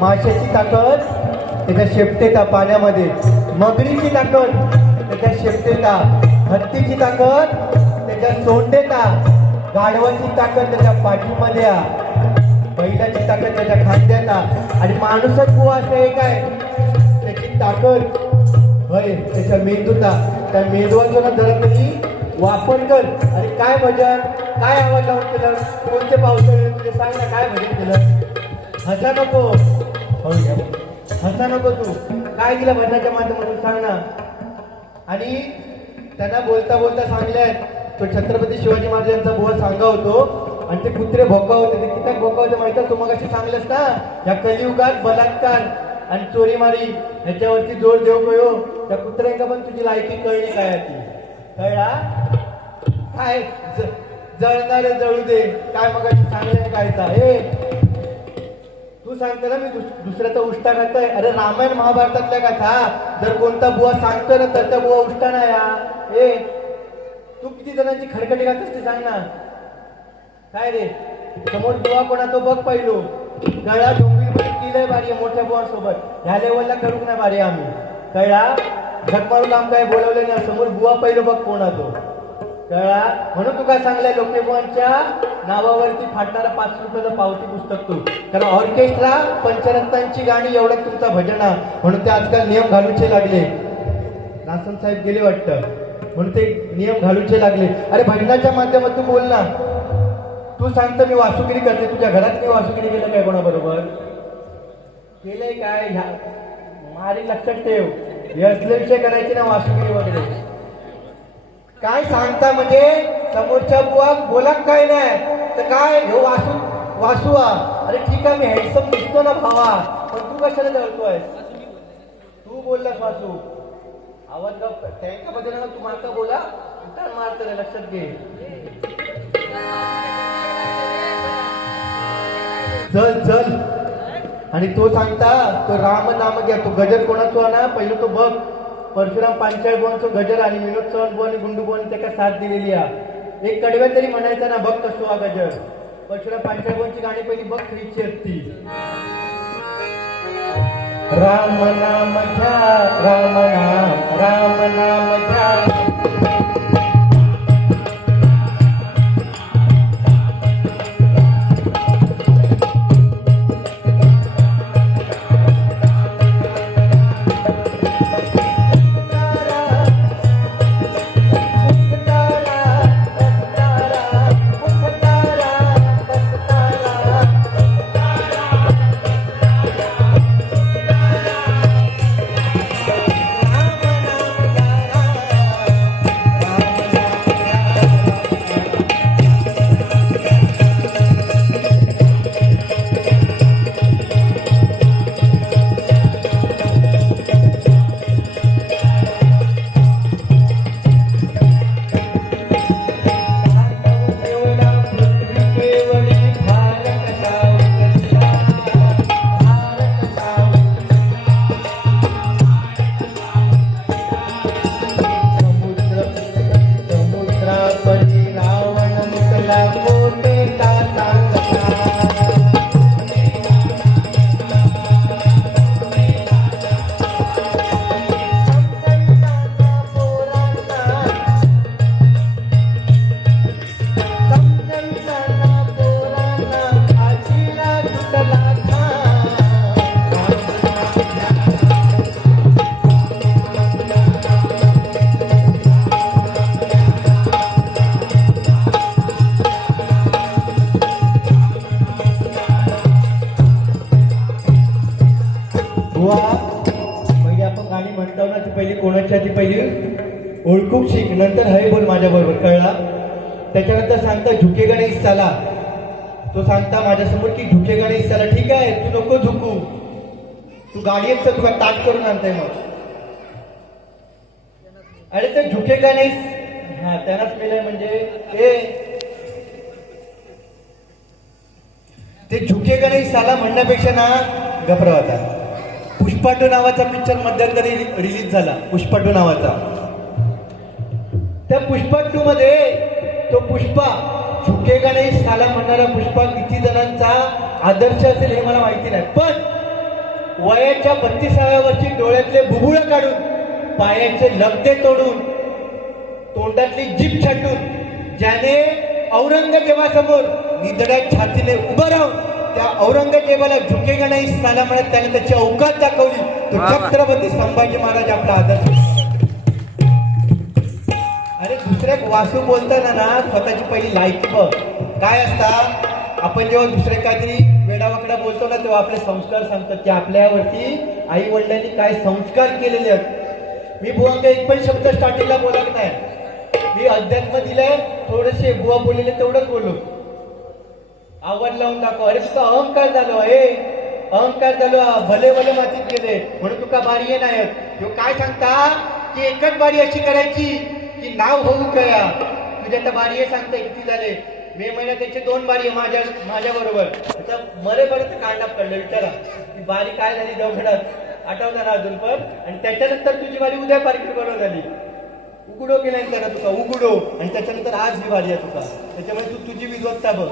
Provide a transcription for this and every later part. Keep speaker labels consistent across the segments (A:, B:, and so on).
A: माशाची ताकद त्याच्या शेपटेता पाण्यामध्ये. मगरीची ताकद त्याच्या शेपटेता हत्तीची ताकद त्याच्या सोंडेता गाढवाची ताकद त्याच्या पाठीमध्ये बैलाची ताकद त्याच्या खांद्यात आणि माणूसच गुवा असं एक आहे त्याची ताकद. होय त्याच्या मेंदूचा. त्या मेंदवाचा जरा तरी वापर कर. आणि काय भजन काय आवाज लावून केलं? कोणते पावसाळे तुझे सांग ना काय भजन केलं? हसा नको. हसा नको तू. काय दिलं भजनाच्या माध्यमातून सांग ना. आणि त्यांना बोलता बोलता सांगलंय तो छत्रपती शिवाजी महाराजांचा बुवा सांगा होतो आणि ते कुत्रे भोका होते ते किती भोका होते माहिती तू मग अशी सांगलंस ना? या कलियुगात बलात्कार आणि चोरीमारी ह्याच्यावरती जोर देऊ कयो हो. त्या कुत्र्यांका पण तुझी लायकी कळली काय ती? कळला? काय? जळणारे जळू दे. काय मग सांगले काय हे सांगते ना मी दुस- दुसऱ्याचा उष्टा खातोय अरे रामायण महाभारतातल्या कथा जर कोणता बुवा सांगतोय ना तर त्या बुवा उष्टा ना या ए तू किती जणांची खडखडी घालतोस असते सांग ना. काय रे? समोर बुवा कोणा तो बघ पहिलो गळा डोंबील केलंय बारी मोठ्या बुवा सोबत ह्या लेवलला करूक नाही बारी आम्ही. कळला झकमारू काम काय बोलवलं नाही समोर बुवा पहिलो बघ कोणा तो कळा? म्हणून तू काय सांगलाय लोके नावावरती फाटणारा पाच रुपयाचं पावती पुस्तक तू. कारण ऑर्केस्ट्रा पंचरत्नांची गाणी एवढ्यात तुमचा भजन म्हणून ते आजकाल नियम घालूचे लागले. नासन साहेब गेले वाटतं. म्हणून ते नियम घालूचे लागले. अरे भजनाच्या माध्यमातून बोल ना. तू सांगतो मी वासुगिरी करते. तुझ्या घरात मी वासुगिरी केलं काय कोणाबरोबर? केलंय काय? ह्या मारी लक्षात ठेव. हे असले विषय करायचे ना वासुगिरी वगैरे काय सांगता म्हणजे समोरच्या बुवा बोला काय नाही. तर काय हो वासू वासू आ. अरे ठीक आहे मी हॅडसम दिसतो ना भावा. पण तू कशाला जळतोय तू बोललास वासू. आवाज गप त्यांच्या ना तू मारता बोला? उतार मारत लक्षात घे. चल चल आणि तो सांगता तो राम नाम घ्या. तो गजर कोणाचा ना पहिलं तो बघ. परशुराम पांचाळ बोनचं गजर आणि विनोद चव्हाण बोन गुंडू बोन त्याका साथ दिलेली हा एक कडव्या तरी म्हणायचा ना बघ कसो हा गजर परशुराम पांचाळ बोनची गाणी पहिली बघ खरीची असती. राम नाम राम नाम राम नाम झुके तो सांगता माझ्यासमोर की झुके गणेश साला ठीक आहे तू नको झुकू. तू गाडी तुला ताट करून आणताय मग. अरे ते झुके गणेश हा त्यांनाच मेलंय म्हणजे ते. ते झुके गणेश साला म्हणण्यापेक्षा ना गप्र होता पुष्पाटू नावाचा पिक्चर मध्यंतरी रिलीज झाला पुष्पाटू नावाचा. त्या पुष्पाटू मध्ये तो पुष्पा झुके गणेश साला म्हणणारा पुष्पा किती जणांचा आदर्श असेल हे मला माहिती नाही. पण वयाच्या बत्तीसाव्या वर्षी डोळ्यातले बुबुळ काढून पायाचे लगदे तोडून तोंडातली जीभ छाटून ज्याने औरंगजेबासमोर निदड्या छातीने उभं राहून त्या औरंगजेबाला झुकेगा नाही साला म्हणत त्याने त्याची अवकात दाखवली. तो छत्रपती संभाजी महाराज आपला आदर्श. अरे दुसऱ्या वासू बोलताना ना स्वतःची पहिली लायकी बघ. काय असता? आपण जेव्हा दुसरे काहीतरी वेडावाकडा बोलतो ना तेव्हा आपले संस्कार सांगतात की आपल्यावरती आई वडिलांनी काय संस्कार केलेले आहेत. मी बुवांका एक पण शब्द स्टार्टिंगला बोलत नाही. मी अध्यात्म दिलंय थोडेसे बुवा बोललेले तेवढंच बोललो आवाज लावून दाखव. अरे तुका अहंकार झालो हो, हे अहंकार झालो हो, भले भले मातीत गेले. म्हणून तुका बारी ये नाही ह्यो काय सांगता? की एकच बारी अशी करायची की नाव होऊ कया म्हणजे तुझ्या त्या बारी सांगताय किती झाले? मे महिन्यात त्याचे दोन बारी आहे माझ्या माझ्या बरोबर. आता मरेपर्यंत कांडाप पडलं विचारा. ती बारी काय झाली दवघडात? आठवणार अजून पण? आणि त्याच्यानंतर तुझी बारी उद्या पारखी बरोबर झाली उघडो नाही करा तुका? उघडो. आणि त्याच्यानंतर आज बी बारी आहे तुका. त्याच्यामुळे तू तुझी विद्वत्ता बघ.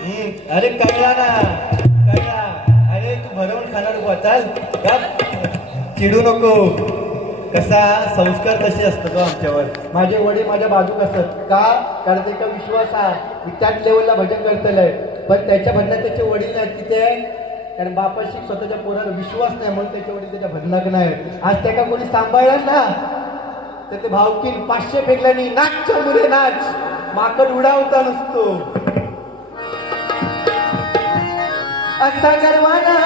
A: हम्म, अरे कळला ना. कळला. अरे तू भरवून खाणार उभा चाल. चिडू नको. कसा संस्कार तसे असतो हो आमच्यावर? माझे वडील माझ्या बाजूक असत का? कारण त्याचा विश्वास हा मी त्याच लेवलला भजन करतलंय पण त्याच्या भजनात त्याचे वडील नाहीत तिथे. कारण बापाशी स्वतःच्या पोराला विश्वास नाही. म्हणून त्याच्या वडील त्याच्या भजनाक नाही. आज त्याका कोणी सांभाळलं ना तर ते भावकीन पाचशे फेकल्यानी नाच मुले नाच. माकड उडावता नसतो. असा गर्वाना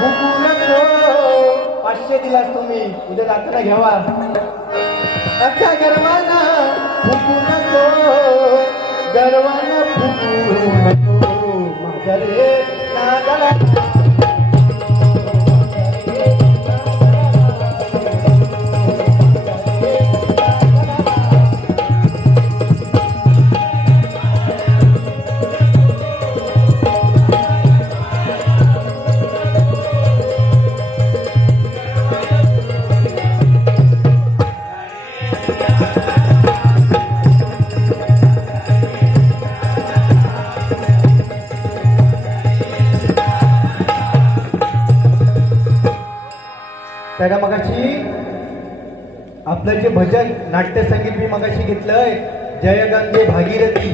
A: नको. पाचशे दिलास तुम्ही. उद्या जाताना घ्यावा त्याला मगाशी आपलं जे भजन नाट्यसंगीत मी मगाशी घेतलंय जय गंगे भागीरथी.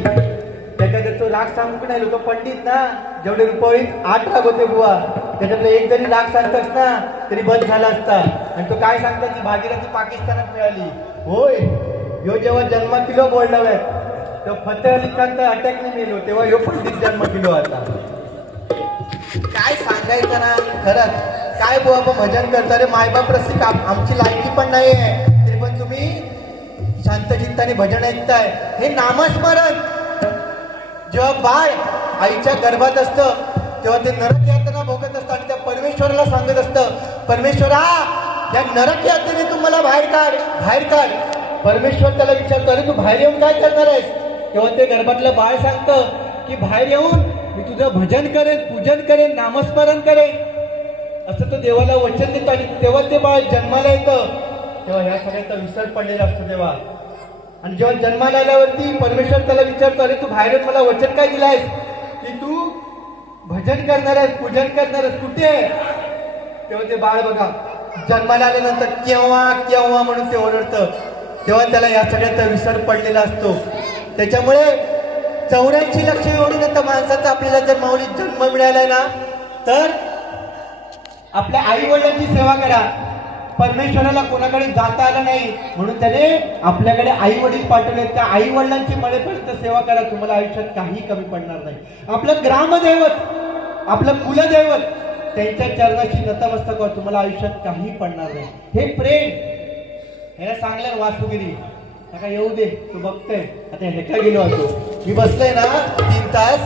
A: त्याच्या तो राग सांगू नाही तो पंडित ना जेवढे रुपये आठ राग होते बुवा. त्याच्यातलं एक जरी राग सांगतास ना तरी बंद झाला असता. आणि तो काय सांगता की भागीरथी पाकिस्तानात मिळाली. होय ह्यो जेव्हा जन्म किलो बोलणार तेव्हा फतेह अली खान तर अटॅकने मेलो तेव्हा ह्यो पंडित जन्म किलो आता. काय सांगायचं ना? खरंच काय बुवा भजन करता? रे मायबाप रसिक आमची लायकी पण नाही आहे तरी पण तुम्ही शांत चित्ताने भजन ऐकताय. हे नामस्मरण. जेव्हा बाळ आईच्या गर्भात असतं तेव्हा ते नरक यातना भोगत असतं आणि त्या परमेश्वराला सांगत असतं परमेश्वरा या नरक यातने तू मला बाहेर काढ बाहेर काढ. परमेश्वर त्याला विचारतो अरे तू बाहेर येऊन काय करणार आहेस? तेव्हा ते गर्भातलं बाळ सांगतं की बाहेर येऊन मी तुझं भजन करेन पूजन करेन नामस्मरण करेन. असं तो देवाला वचन देतो आणि तेव्हा ते बाळ जन्माला येतं. तेव्हा ह्या सगळ्याचा विसर पडलेला असतो तेव्हा आणि जेव्हा जन्माला आल्यावरती परमेश्वर त्याला विचारतो अरे तू बाहेर मला वचन काय दिलं आहेस की तू भजन करणार आहेस पूजन करणार आहेस. कुठे आहे तेव्हा ते बाळ बघा जन्माला आल्यानंतर केव्हा केव्हा म्हणून ते ओरडतं. तेव्हा त्याला या सगळ्याचा विसर पडलेला असतो. त्याच्यामुळे चौऱ्याऐंशी लक्ष एवढी येतं माणसाचा. आपल्याला जर माऊली जन्म मिळाला ना तर आपल्या आई वडिलांची सेवा करा. परमेश्वराला कोणाकडे जाता आलं नाही म्हणून त्याने आपल्याकडे आई वडील पाठवले. त्या आई वडिलांची मळेपर्यंत सेवा करा. तुम्हाला आयुष्यात काही कमी पडणार नाही. आपलं ग्रामदैवत आपलं कुलदैवत त्यांच्या चरणाशी नतमस्तक तुम्हाला आयुष्यात काही पडणार नाही. हे प्रेम. ह्याला सांगलं वासुगिरी नका येऊ दे तू बघतोय. आता ह्याच्या गेलो असतो मी बसलोय ना तीन तास.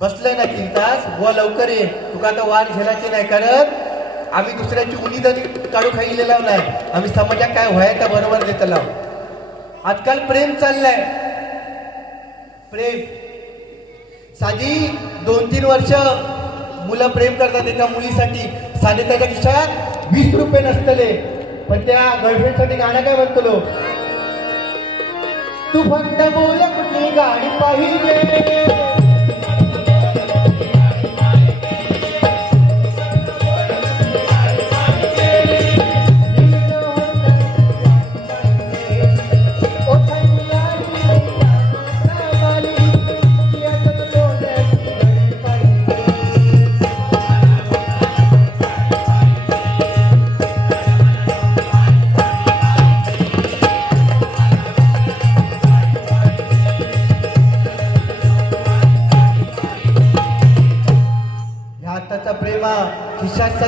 A: बसलोय ना तीन तास. बुवा लवकर ये. तुका आता वार झेलायचे नाही कारण आम्ही दुसऱ्याची उनी तरी काढू खाईलेला नाही. आम्ही समाजात काय व्हायचा बरोबर देतला आजकाल प्रेम चाललंय. प्रेम. साधी दोन तीन वर्ष मुलं प्रेम करतात एका मुलीसाठी. साधे त्याच्या खिशात वीस रुपये नसतले. पण त्या गर्लफ्रेंडसाठी गाणं काय म्हणतो तू फक्त बोल कुठली गाडी पाहिजे.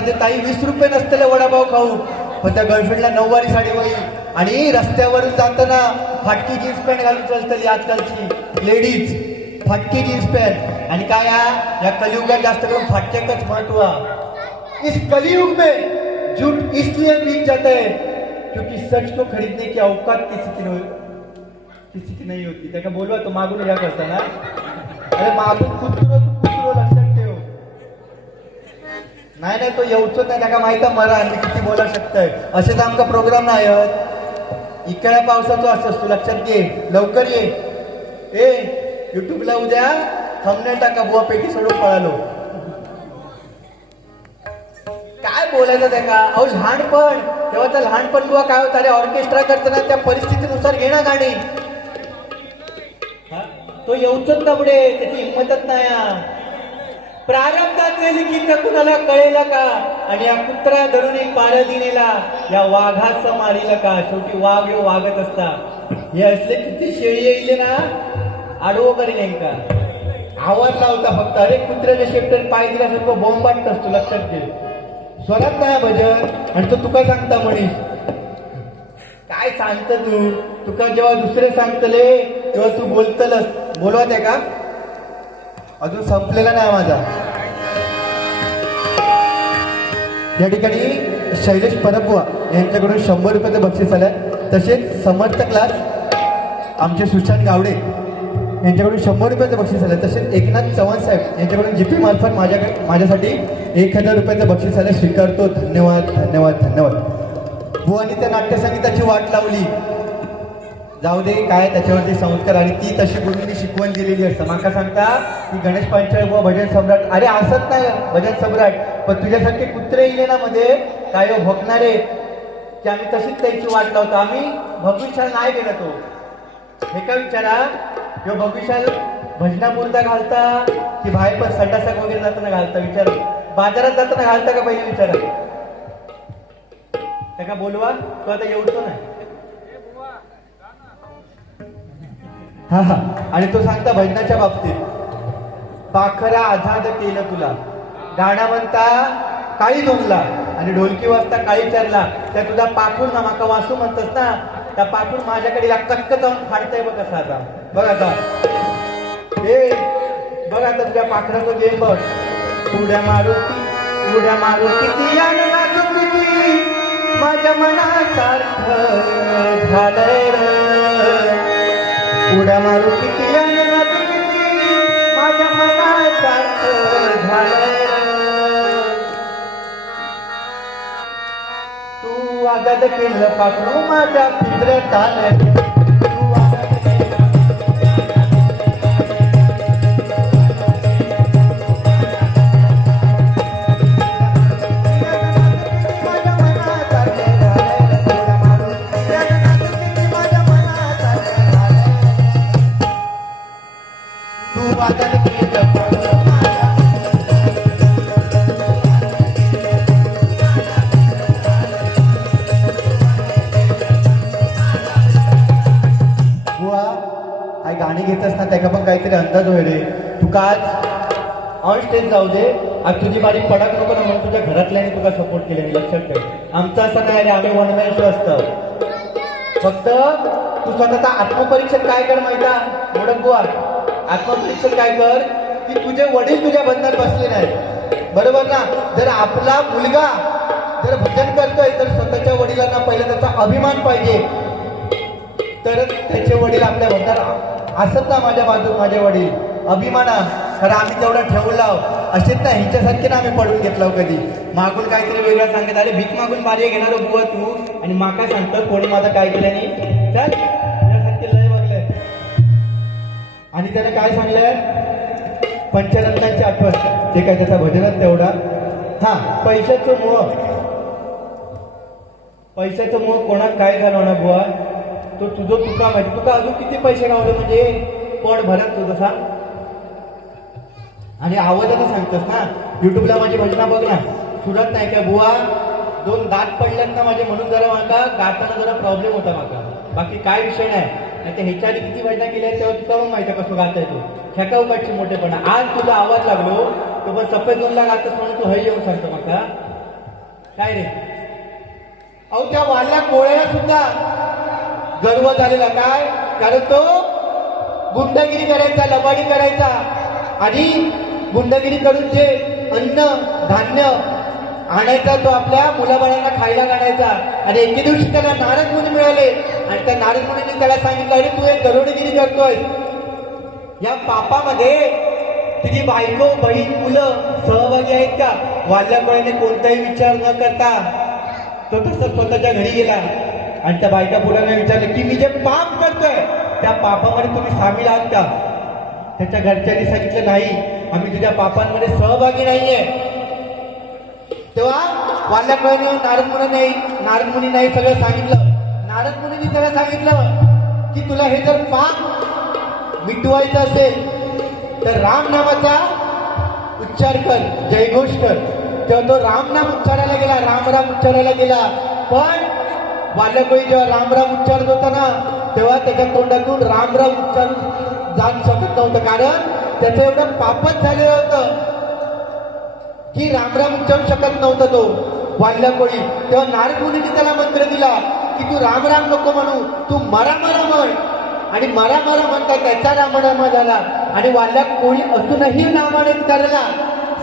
A: ते ताई वीस रुपये नसतले वडापाव खाऊ. पण त्या गर्लफ्रेंडला नऊवारी साडी होई. आणि रस्त्यावरून जाताना फाटकी जीन्स पॅन्ट घालून चालतली आजकालची लेडीज. फाटकी jeans pant. आणि काय या कलियुगात जास्त करून फाटक्याकच महत्त्व इस कलियुग में झूठ इसलिए बिक जाता है क्योंकि सच को खरीदने की औकात किसी की नहीं किसी की नहीं होती। देखा बोलवा तो मागून या करताना अरे मागून खुद तू नाही नाही तो येऊच नाही त्याला माहीत आहे मरा आणि किती बोला शकतय. असे तर आमचा प्रोग्राम नाही आहेत इकडे पावसाचो असतोस तू लक्षात घे. लवकर ये. ए युट्यूबला उद्या थंबनेल टाका बुवा पेटी सोडून पळालो. काय बोलायचं त्याका? अहो लहानपण. तेव्हाचं लहानपण बुवा काय होतं? अरे ऑर्केस्ट्रा करताना त्या परिस्थितीनुसार घेणं गाणी. तो येऊचच दबडे त्याची हिंमतच नाही प्रारब्धाचे लिखित कुणाला कळेल का? आणि या कुत्रा धरून एक पार या वाघाचं मारिल का? शेवटी वाघ हे वागत असता. हे असले किती शेळी येईल ना? आडवो करी का आवाज लावता फक्त. अरे कुत्र्याच्या शेपटर पाय दिल्यासारखं बॉम्ब वाटत असतो लक्षात घे स्वरात नाही भजन. आणि तो तुका सांगता मनीष काय सांगत तू? तुका जेव्हा दुसरे सांगतले तेव्हा तू बोलतलस. बोलवत आहे का? अजून संपलेला नाही माझा. या ठिकाणी शैलेश परबुवा यांच्याकडून शंभर रुपयाचं बक्षीस आलं तसेच समर्थ क्लास आमचे सुशांत गावडे यांच्याकडून शंभर रुपयाचं बक्षीस आलं तसेच एकनाथ चव्हाण साहेब यांच्याकडून जीपी मार्फत माझ्याकडे माझ्यासाठी एक हजार रुपयाचं बक्षीस आलं स्वीकारतो. धन्यवाद धन्यवाद धन्यवाद. बुवानी त्या नाट्यसंगीताची वाट लावली. जाऊ दे काय त्याच्यावरती संस्कार आणि ती तशी गुरुंनी शिकवण दिलेली असतं. माका सांगता की गणेश पांचाळ व भजन सम्राट अरे असत नाही भजन सम्राट पण तुझ्यासारखे कुत्रे येले ना मध्ये काय हो भोकणारे की आम्ही तशीच त्यांची वाट लावतो. आम्ही भविष्याला नाही गेला तो. हे का विचारा? किंवा भविष्याल भजनापुरता घालता की बाहेर पण संडासाक वगैरे जाताना घालता? विचार. बाजारात जाताना घालता का पहिले विचारा? त्या बोलवा? तो आता येऊचो नाही. हा हा. आणि तो सांगता भजनाच्या बाबतीत पाखरा आझाद केलं तुला. गाणा म्हणता काळी दोनला आणि ढोलकी वाजता काळी चरला. त्या तुझा पाखरू ना माका वासू म्हणतस ना? त्या पाखून माझ्याकडे या कच्क जाऊन फाडताय बघ कसा आता. बघ आता. हे बघ आता तुझ्या पाखराचं गेम बघ. उड्या मारुती उड्या मारुती किती आणि नाचू किती? माझ्या मनासारखं झालंय उड्या मारू किती आणि नाचू किती? माझ्या मनासारखं झालंय तू आजाद केलं पाखरू माझ्या पिंजऱ्यात आलं. गाणी घेत असताना त्याका पण काहीतरी अंदाज होईल रे. तू आज ऑन स्टेज जाऊ दे आज तुझी बारी पडक नको ना म्हणून तुझ्या घरातल्याने तुला सपोर्ट केले लक्षात ठेव. आमचं असं नाही रे आम्ही वन मॅन शो असतं. फक्त तू स्वतःचा आत्मपरीक्षण काय कर माहिता मोडक बुवा. आत्मपरीक्षण काय कर? की तुझे वडील तुझ्या बंधनात बसले नाही बरोबर ना? जर आपला मुलगा जर भजन करतोय तर स्वतःच्या वडिलांना पहिला त्याचा अभिमान पाहिजे. तरच त्याचे वडील आपल्या बंधनात असत ना माझ्या बाजू माझे वडील? अभिमाना खरं आम्ही तेवढं ठेवला असेच ना हिच्यासारखे ना आम्ही पडून घेतलो कधी? मागून काहीतरी वेगळं सांगत अरे भीक मागून बारी घेणार हो बुवा तू. आणि माका सांगतो कोणी माझं काय केलं नाही? चल. आणि त्याने काय सांगलंय? पंचरत्नांची आठवण. ते काय त्याचा भजनच तेवढा. हा पैशाचं मोह. पैशाचं मोह कोणाक काय घालवणार बुवा? तो तुझं तुका माहिती? तुका अजून किती पैसे गावले म्हणजे? कोण भरत तुझं सांग. आणि आवाजानं सांगतोस ना. युट्यूबला माझी भजना बघ ना. सुरत नाही का बुवा? दोन दात पडल्यात ना माझे म्हणून जरा माका गाताना जरा प्रॉब्लेम होता माका. बाकी काय विषय नाही. नाही तर ह्याच्या किती भजना केल्या तेव्हा तुका पण माहिती कसं गाता येतो शेकाव काढची मोठेपणा. आज तुझा आवाज लागलो तो पण सफेद दोनला लाख म्हणून तू हय येऊ सांगतो माका काय रे? अहो त्या वाढल्या कोळ्याला सुद्धा गर्व झालेला काय? कारण तो गुंडगिरी करायचा लबाडी करायचा. आणि गुंडगिरी करून जे अन्न धान्य आणायचा तो आपल्या मुलाबाळांना खायला काढायचा आणि एके दिवशी त्याला नारद मुली मिळाले. आणि त्या नारदमुनीने त्याला सांगितलं अरे तू एक गरुडगिरी करतोय. या पापामध्ये तिची बायको बहीण मुलं सहभागी आहेत का? वाल्यामुळे कोणताही विचार न करता तो तसं स्वतःच्या घरी गेला. आणि त्या बायका मुलांना विचारलं की मी जे पाप करतोय त्या पापामध्ये तुम्ही सामील आहात का? त्याच्या घरच्यांनी सांगितलं नाही आम्ही तुझ्या पापांमध्ये सहभागी नाहीये. तेव्हा वाल्यामुळे नारदमुनी नारद मुनी नाही नारद मुनी नाही सगळं सांगितलं. नारद मुनी त्याला सांगितलं की तुला हे जर पाप मिटवायचं असेल तर राम नामाचा उच्चार कर जयघोष कर. तेव्हा तो रामनाम उच्चारायला गेला राम राम उच्चारायला गेला. पण बालकोळी जेव्हा राम राम उच्चारत होता ना तेव्हा त्याच्या तोंडातून राम राम उच्चार जात शकत नव्हतं. कारण त्याचं एवढं पापच झालेलं होतं की रामराम उच्चारू शकत नव्हता तो. वाढल्या कोळी. तेव्हा नारद मुनीने त्याला मंत्र दिला की तू राम राम नको म्हणू तू मरा मरा म्हण. आणि मरा मरा म्हणता त्याचा रामराम झाला. आणि वाढल्या कोळी असूनही रामाने विचारला.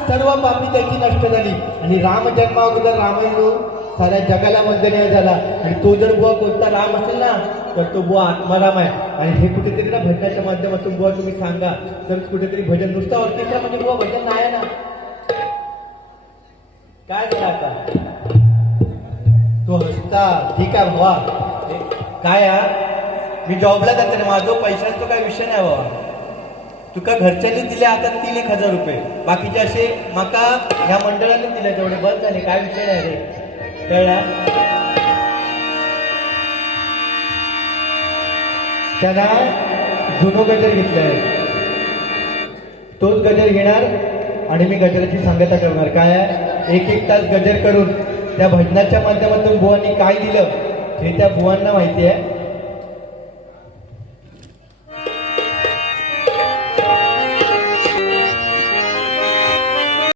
A: सर्व पापी त्याची नष्ट झाली. आणि राम जन्मा अगोदर रामायण हो, साऱ्या जगाला वंदनीय झाला. आणि तो जर बुवा कोणता राम असेल ना तर तो बुवा आत्माराम आहे. आणि हे कुठेतरी ना भजनाच्या माध्यमातून बुवा तुम्ही सांगा. तर कुठेतरी भजन नुसतं ऑर्केस्ट्रा म्हणजे बुवा भजन नाही आहे ना. काय झालं आता? तो हसता ठीक आहे भावा. काय हा? मी जॉबला जाते ना माझं पैशांचा काय विषय नाही बाबा तुका घरच्यांनी दिले आता तीन एक हजार रुपये. बाकीचे असे माका ह्या मंडळाने दिले तेवढे बंद झाले काय विषय नाही रे. कळला? त्यांना जुनो गजर घेतलाय. तोच गजर घेणार आणि मी गजराची सांगता करणार. काय आहे? एक एक तास गजर करून त्या भजनाच्या माध्यमातून बुवांनी काय दिलं हे त्या बुवांना माहिती आहे.